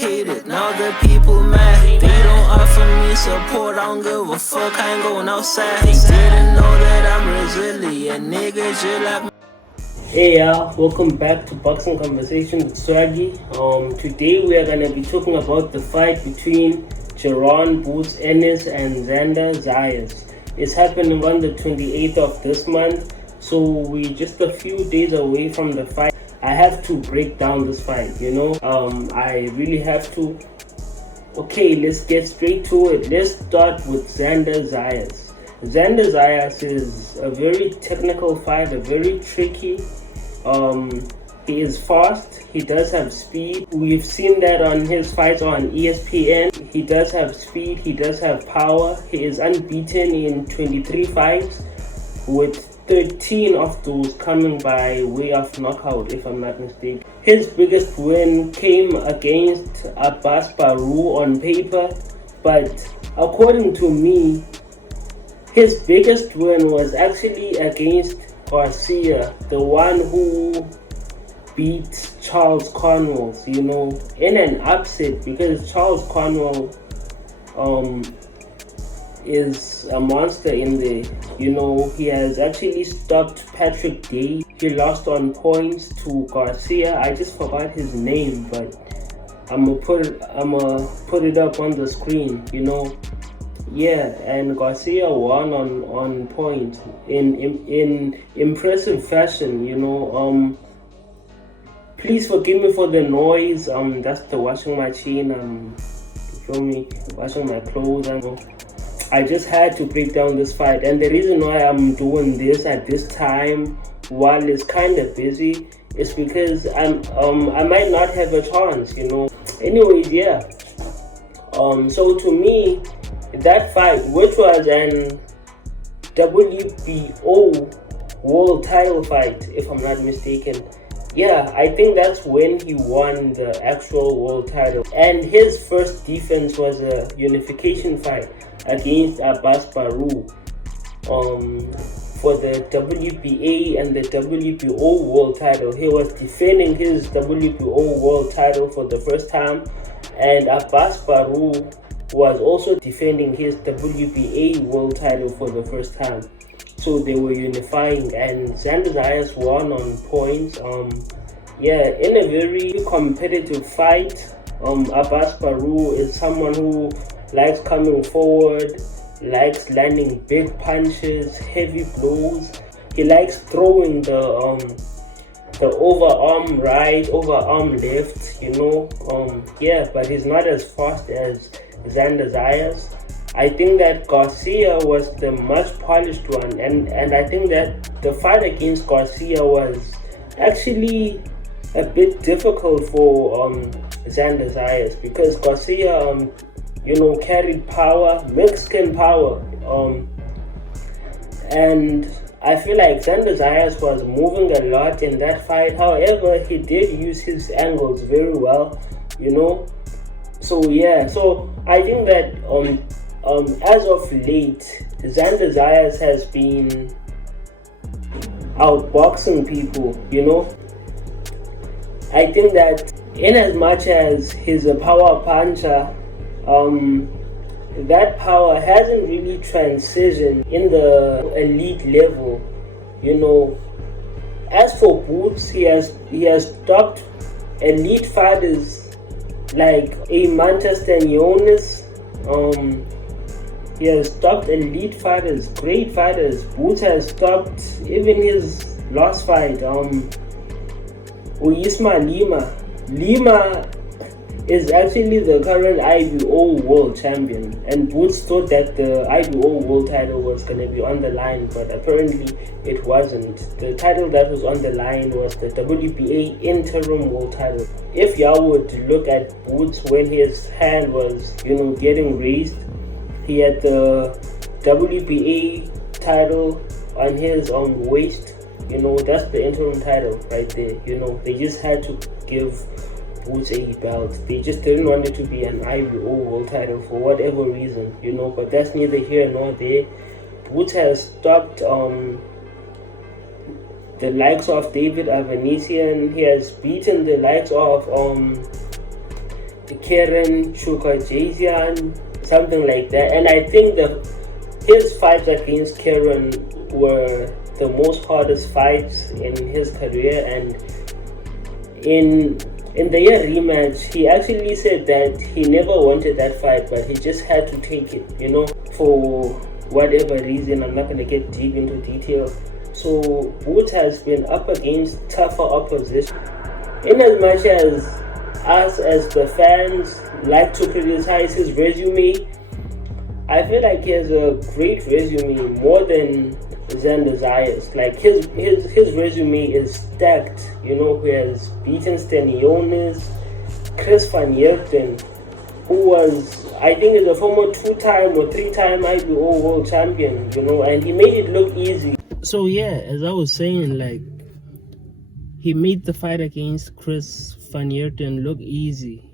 complicated. Now the people mad. They don't offer me support. I don't give a fuck. I ain't going outside. They didn't know that I'm resilient. Niggas just like me. Hey y'all, welcome back to Boxing Conversation with Swaggy. Today we are gonna be talking about the fight between Jerron Boots Ennis and Xander Zayas. It's happening on the 28th of this month, so we're just a few days away from the fight. I have to break down this fight, I really have to. Okay, let's get straight to it. Let's start with Xander Zayas. Xander Zayas is a very technical fighter, very tricky. He is fast, he does have speed. We've seen that on his fights on ESPN. He does have speed, he does have power. He is unbeaten in 23 fights, with 13 of those coming by way of knockout, if I'm not mistaken. His biggest win came against Abbas Baru on paper, but according to me, his biggest win was actually against Garcia, the one who beat Charles Cornwell, in an upset, because Charles Cornwell is a monster in there. He has actually stopped Patrick Day. He lost on points to Garcia. I just forgot his name, but I'm gonna put it up on the screen. Yeah, and Garcia won on points in impressive fashion. Please forgive me for the noise. That's the washing machine. You feel me? Washing my clothes. I just had to break down this fight, and the reason why I'm doing this at this time while it's kind of busy is because I might not have a chance. Anyways, yeah. So to me, that fight, which was an WBO world title fight, if I'm not mistaken, yeah, I think that's when he won the actual world title. And his first defense was a unification fight against Abbas Baru for the WBA and the WBO world title. He was defending his WBO world title for the first time, and Abbas Baru was also defending his WBA world title for the first time. So they were unifying, and Xander Zayas won on points. In a very competitive fight. Abbas Baru is someone who likes coming forward, likes landing big punches, heavy blows. He likes throwing the overarm right, overarm left, but he's not as fast as Xander Zayas. I think that Garcia was the much polished one, and I think that the fight against Garcia was actually a bit difficult for Xander Zayas, because Garcia carried power, Mexican power, and I feel like Xander Zayas was moving a lot in that fight. However, he did use his angles very well, So yeah, so I think that as of late, Xander Zayas has been outboxing people. I think that in as much as he's a power puncher, that power hasn't really transitioned in the elite level. As for Boots, he has stopped elite fighters like a Manchester Ennis. He has stopped elite fighters, great fighters. Boots has stopped even his last fight, Uisma Lima. Lima is actually the current IBO world champion, and Boots thought that the IBO world title was going to be on the line, but apparently it wasn't. The title that was on the line was the WBA interim world title. If y'all would look at Boots when his hand was getting raised, he had the WBA title on his waist. That's the interim title right there. They just had to give Boots a belt. They just didn't want it to be an IBO world title for whatever reason, but that's neither here nor there. Boots has stopped the likes of David Avanesian. He has beaten the likes of Karen Chukajazian, something like that. And I think his fights against Karen were the most hardest fights in his career. And in the year rematch, he actually said that he never wanted that fight, but he just had to take it, for whatever reason. I'm not going to get deep into detail. So Boots has been up against tougher opposition. In as much as us as the fans like to criticize his resume, I feel like he has a great resume, more than Xander Zayas. Like his resume is stacked. He has beaten Stanionis, Chris Van Yerten, who was, I think, is a former 2-time or 3-time IBO world champion. And he made it look easy. So yeah, as I was saying, like, he made the fight against Chris Van Yerten look easy.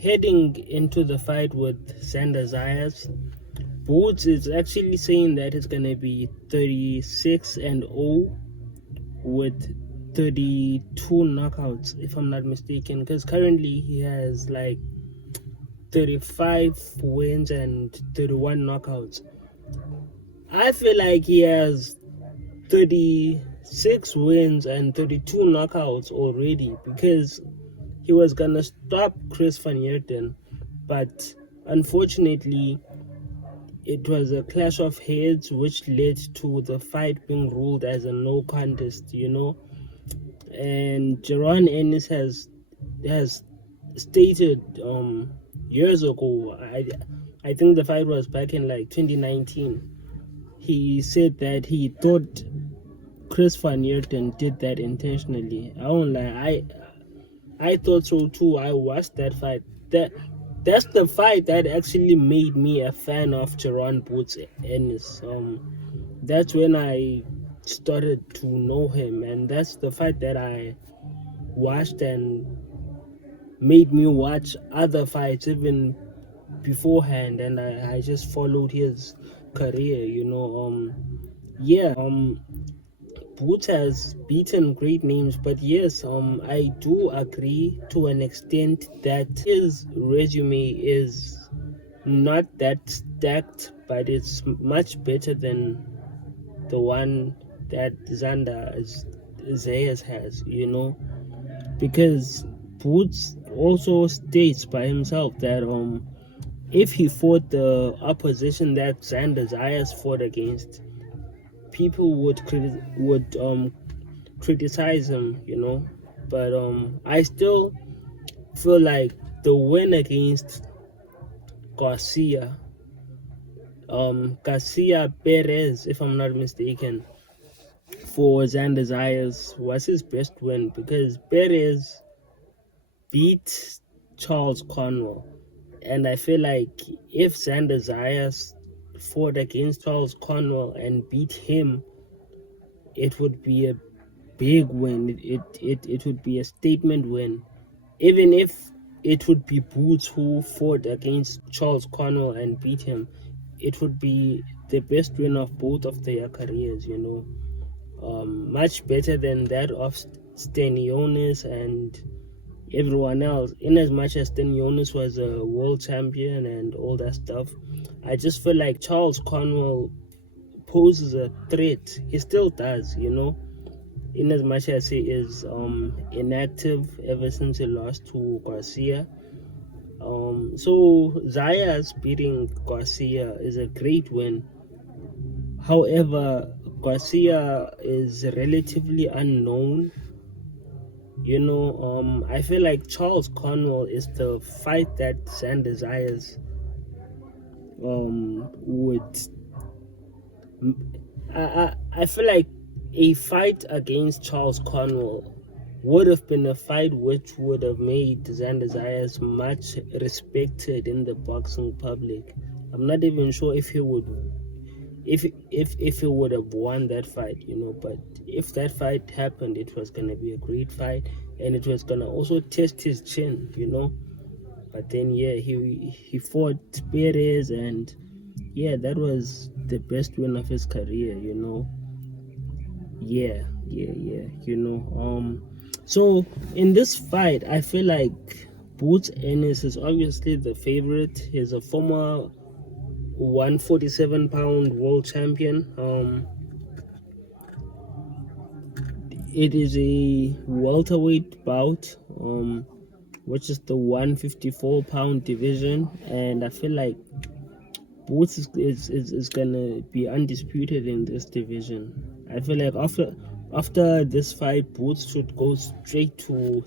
Heading into the fight with Xander Zayas, Boots is actually saying that it's gonna be 36-0 with 32 knockouts, if I'm not mistaken, because currently he has like 35 wins and 31 knockouts. I feel like he has 36 wins and 32 knockouts already, because he was gonna stop Chris Van Yerten, but unfortunately it was a clash of heads which led to the fight being ruled as a no contest. And Ennis has stated years ago, I think the fight was back in like 2019, he said that he thought Chris Van Yerten did that intentionally. I won't lie, I thought so too. I watched that fight. That's the fight that actually made me a fan of Jaron Boots Ennis. That's when I started to know him, and that's the fight that I watched and made me watch other fights even beforehand, and I just followed his career. Boots has beaten great names, but yes, I do agree to an extent that his resume is not that stacked, but it's much better than the one that Zayas has, because Boots also states by himself that if he fought the opposition that Xander Zayas fought against, people would criticize him, but I still feel like the win against Garcia Perez, if I'm not mistaken, for Xander Zayas was his best win, because Perez beat Charles Conwell, and I feel like if Xander Zayas fought against Charles Conwell and beat him, it would be a big win. It would be a statement win. Even if it would be Boots who fought against Charles Conwell and beat him, it would be the best win of both of their careers, much better than that of Stanionis and everyone else. In as much as Stanionis was a world champion and all that stuff, I just feel like Charles Conwell poses a threat. He still does, in as much as he is inactive ever since he lost to Garcia. So Zayas beating Garcia is a great win. However, Garcia is relatively unknown. I feel like Charles Conwell is the fight that Xander Zayas would. I feel like a fight against Charles Conwell would have been a fight which would have made Xander Zayas much respected in the boxing public. I'm not even sure if he would have won that fight, but if that fight happened, it was gonna be a great fight, and it was gonna also test his chin, But then he fought Perez, and that was the best win of his career, So in this fight, I feel like Boots Ennis is obviously the favorite. He's a former 147-pound world champion. It is a welterweight bout, which is the 154-pound division, and I feel like Boots is gonna be undisputed in this division. I feel like after this fight, Boots should go straight to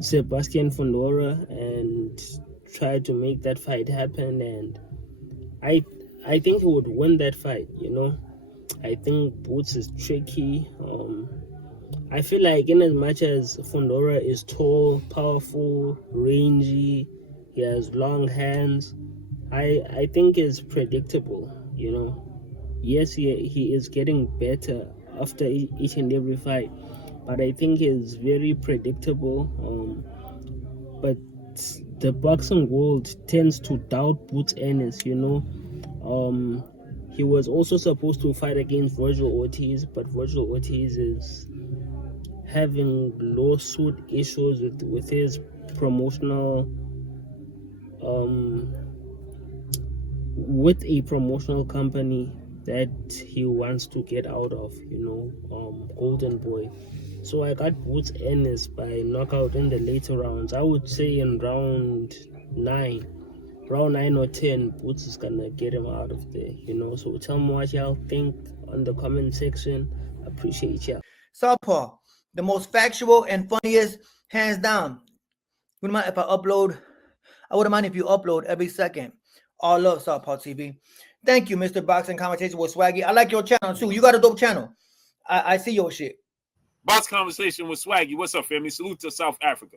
Sebastian Fondora and try to make that fight happen. And I I think he would win that fight. I think Boots is tricky. I feel like in as much as Fondora is tall, powerful, rangy, he has long hands, I think it's predictable. Yes, he is getting better after each and every fight, but I think it's very predictable. But the boxing world tends to doubt Boots Ennis. He was also supposed to fight against Virgil Ortiz, but Virgil Ortiz is having lawsuit issues with his promotional with a promotional company that he wants to get out of, Golden Boy. So I got Boots Ennis by knockout in the later rounds. I would say in round 9 or 10, Boots is gonna get him out of there. So tell me what y'all think on the comment section. Appreciate y'all. Southpaw, the most factual and funniest, hands down. Wouldn't mind if I upload. I wouldn't mind if you upload every second. All love, Southpaw TV. Thank you, Mr. Boxing Conversation with Swaggy. I like your channel too. You got a dope channel. I see your shit. Box Conversation with Swaggy. What's up, family? Salute to South Africa.